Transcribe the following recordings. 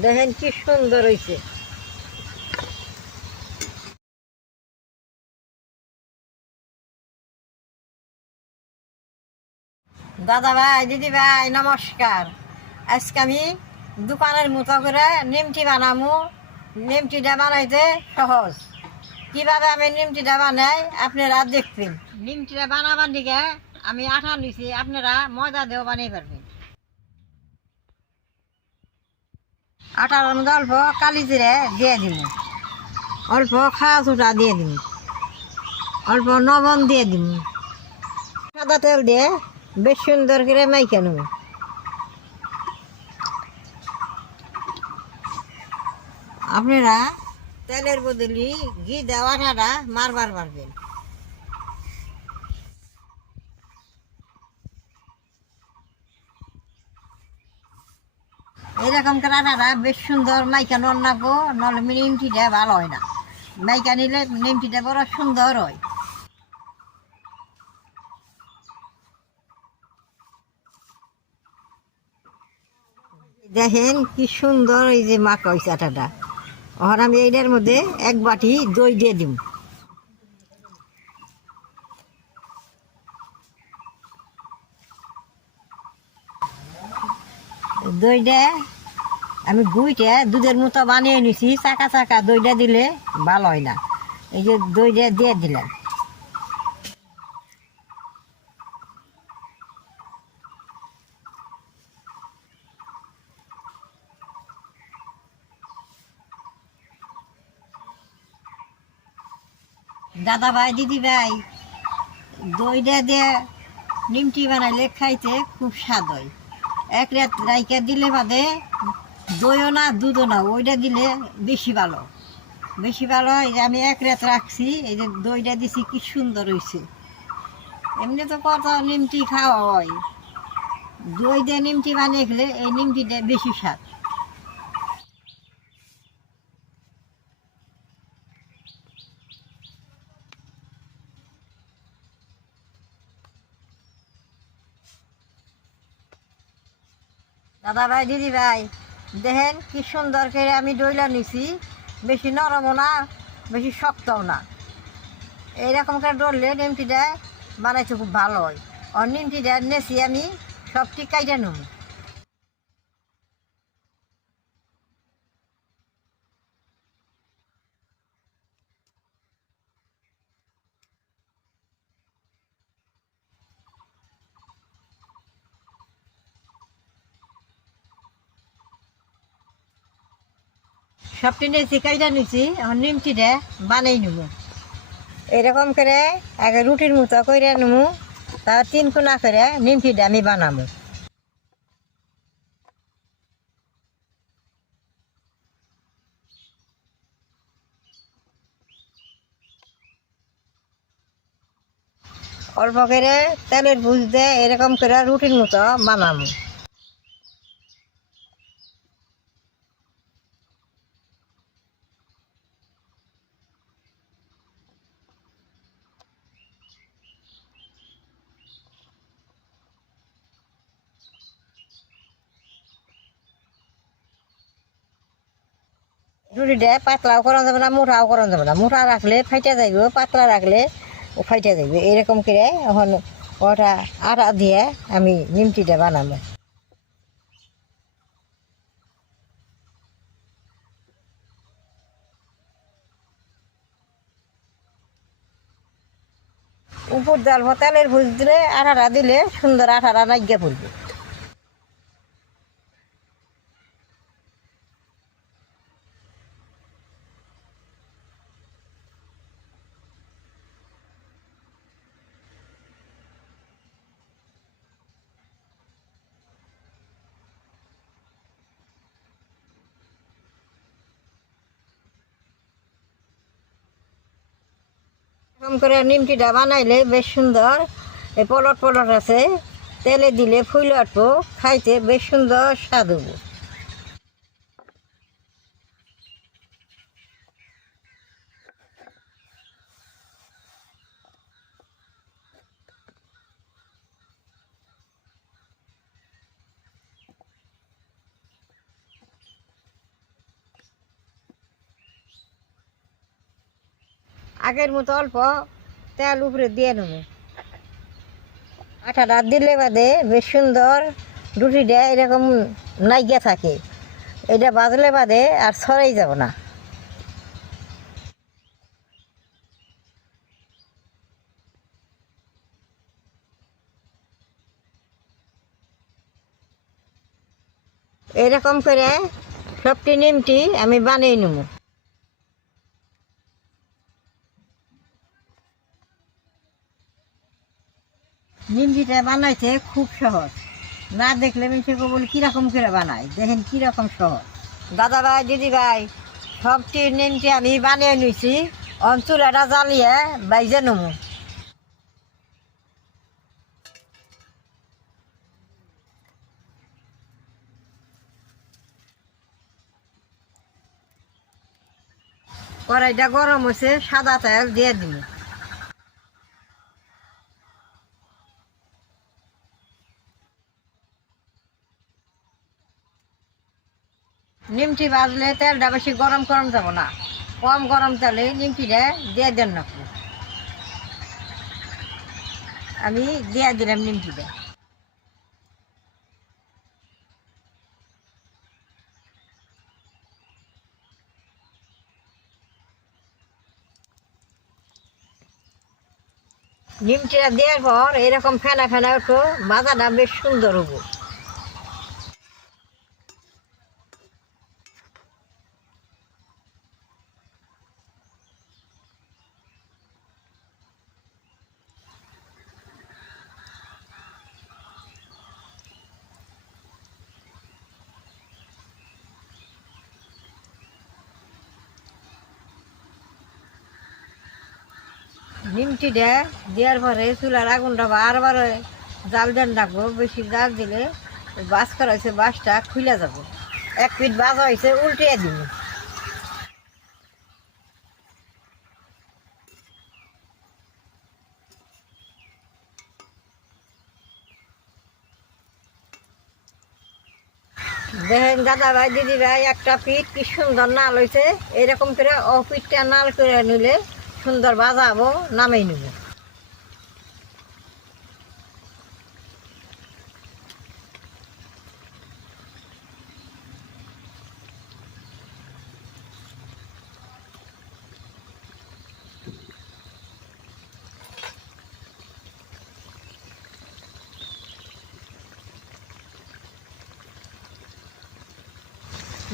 দেখেন কি সুন্দর হয়েছে দাদা ভাই, দিদি ভাই, নমস্কার। আজকে আমি দোকানের মতো করে নিমটি বানামু। নিমটিটা বানাইতে সহজ। কীভাবে আমি নিমটিটা বানাই, আপনারা দেখবেন। নিমটিটা বানাবার দিকে আমি আঠা নিছি, আপনারা ময়দা দিয়েও বানিয়ে পারবেন আটার মধ্যে অল্প কালি জিরে দিয়ে দিব। অল্প খাওয়া চুটা দিয়ে দিব। অল্প নবন দিয়ে দিব। সাদা তেল দিয়ে বেশ সুন্দর করে মাইকে নেব। আপনারা তেলের বদলি ঘি দেওয়াটা মারবার পারবেন। এরকম আটাটা বেশ সুন্দর মাইকা নন নাগো নলে নিমটিটা ভালো হয় না। মাইকা নিলে নিমটিটা বড় সুন্দর হয়। দেখেন কি সুন্দর এই যে মাখা হয়েছে আটাটা এখন আমি এইটার মধ্যে এক বাটি দই দিয়ে দিব দইটা আমি গুইটা দুধের মতো বানিয়ে নিছি, চাকা চাকা দইটা দিলে ভালো হয় না। এই যে দইটা দিয়ে দিলাম। দাদা ভাই দিদি ভাই দইটা দিয়ে নিমটি বানাইলে খাইতে খুব স্বাদ হয়। এক রাত রাইকা দিলে বাদে দইও না, দুধও না, ওইটা দিলে বেশি ভালো। বেশি ভালো হয় যে আমি এক রাত রাখছি, এই যে দইটা দিছি, কি সুন্দর হয়েছে এমনি তো কত নিমটি খাওয়া হয়। দই দিয়ে নিমটি বানিয়ে খেলে এই নিমটিটা বেশি স্বাদ। দাদা ভাই, দিদি ভাই। দেখেন কি সুন্দর করে আমি ডইলা নিছি। বেশি নরমও না, বেশি শক্তও না। এইরকম করে ডললে নিমটিটা বানাইতে খুব ভালো হয়। আর নিমটিটা নেছি আমি সব ঠিক কাইটা নেব। সবটি নিয়েছি কাইটা নিছি এখন নিমটিটা বানাই নেব। এরকম করে আগে রুটির মতো করে নেব তার তিন কোনা করে নিমটিটা আমি বানাবো। অল্প করে তেলের ভুজ দিয়ে এরকম করে রুটির মতো বানাবো। রুটিটা পাতলাও করা যাবে না, মোটাও করা যাবে না। মোটা রাখলে ফাইটা যাইব, পাতলা রাখলে ফাইটা যাইব। এরকম করে এখন ওটা আটা দিয়ে আমি নিমটিটা বানাবো। উপর ডাল তেলের ভুজ দিলে আঠাটা দিলে সুন্দর আঠাটা নাইগা পড়বে। এরকম করে নিমটিটা বানাইলে বেশ সুন্দর। এই পলট পলট আছে। তেলে দিলে ফুল আটবো, খাইতে বেশ সুন্দর স্বাদ হব। আগের মতো অল্প তেল উপরে দিয়ে নেব। আটাটা দিলে বাদে বেশ সুন্দর রুটিটা এরকম নাইগিয়া থাকে। এটা বাজলে বাদে আর ছড়াই যাব না। এরকম করে সবটি নিমটি আমি বানিয়ে নেব। নিমটিটা বানাইতে খুব সহজ। না দেখলে মিশে বলি কীরকম করে বানাই দেখেন কীরকম সহজ। দাদা ভাই, দিদি ভাই সবটি নিমটি আমি বানিয়ে নিয়েছি অঞ্চলাটা জ্বালিয়ে বাইজে নেব। কড়াইটা গরম হয়েছে, সাদা তেল দিয়ে দিন নিমটি বাজলে তেলটা বেশি গরম গরম যাব না। কম গরম তেলে নিমটিটা দিয়ে দেন না। আমি দিয়ে দিলাম নিমটিটা নিমটিটা দেওয়ার পর এরকম ফেনা ফেনা একটু বাজাটা বেশ সুন্দর হব। নিমটিটা দেওয়ার পরে চুলার আগুনটা বারবার জাল দেন রাখব, বেশি জাল দিলে বাস করা হয়েছে, বাসটা খুলে যাব। এক পিঠ বাজা হয়েছে, উল্টিয়ে দিব। দেখেন দাদা ভাই, দিদি ভাই, একটা পিঠ কি সুন্দর নাল হয়েছে, এরকম করে ও পিঠটা নাল করে নিলে সুন্দর বাজাবো নামেই নেব।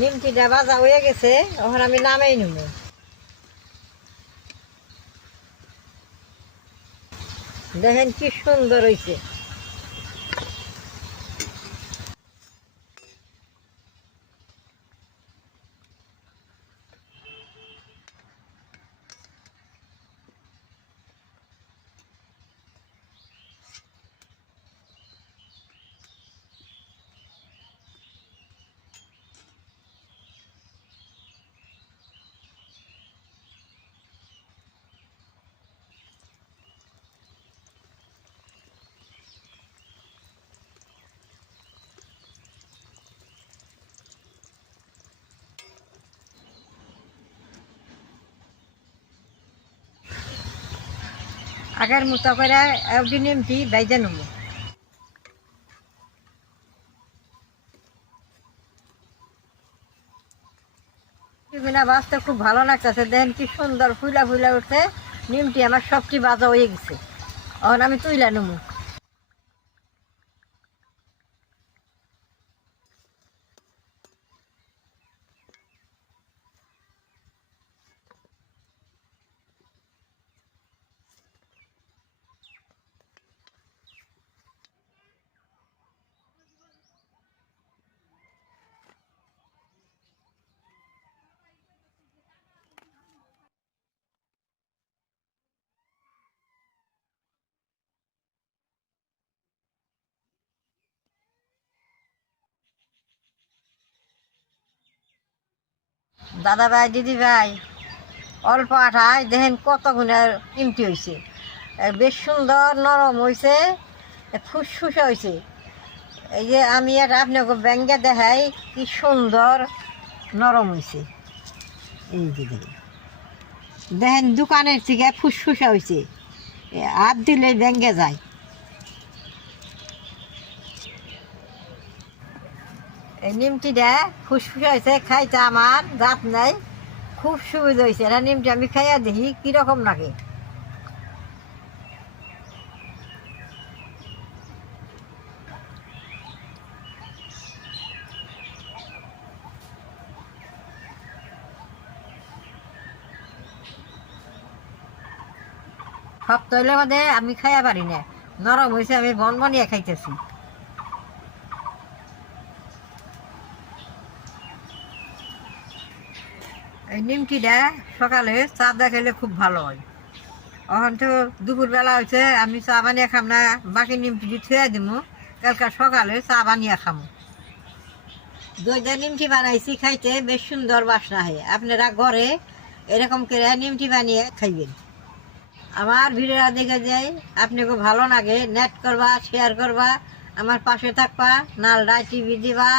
নিমটিটা বাজা হয়ে গেছে ওখানে আমি নামেই নেব। দেখেন কি সুন্দর হয়েছে আগের মতো করে একদিন নিমটি বাইজে নেব বিনা বাজতে খুব ভালো লাগতেছে, দেখেন কি সুন্দর ফুলা ফুলা উঠছে, নিমটি আমার সবটি বাজা হয়ে গেছে। এখন আমি তুইলা নেব দাদা ভাই, দিদি ভাই, অল্প আঠায় দেখেন কত গুণের কিমতি হয়েছে বেশ সুন্দর, নরম হয়েছে ফুসফুসে হয়েছে এই যে আমি এটা আপনাকে ব্যাঙ্গে দেখাই, কি সুন্দর, নরম হয়েছে এই যে দেখেন। দেখেন, দোকানের থেকে ফুসফুসা হয়েছে হাত দিলে ভেঙ্গে যায়। এই নিমটিটা ফুসফুসা হয়েছে, খাইতে আমার দাঁত নাই। খুব সুবিধা হয়েছে, এটা নিমটি আমি খাইয়া দেখি কীরকম লাগে। সব তৈলে বাদে আমি খাইয়া পারি না। নরম হয়েছে, আমি বন বনিয়ে খাইতেছি। নিমকিটা সকালে, চা দা খেলে খুব ভালো হয়। এখন তো দুপুরবেলা হয়েছে আমি চা বানিয়ে খাম না, বাকি নিমটি থুয়ে দিব কালকে সকালে চা বানিয়ে খামো। দইটা নিমটি বানাইছি খাইতে বেশ সুন্দর বাসনা হয়। আপনারা ঘরে এরকম করে নিমটি বানিয়ে খাইবেন। আমার ভিডিওটা দেখে যাই আপনাকে ভালো লাগে নেট করবা শেয়ার করবা, আমার পাশে থাকবা, নালডা টিভি দিবা।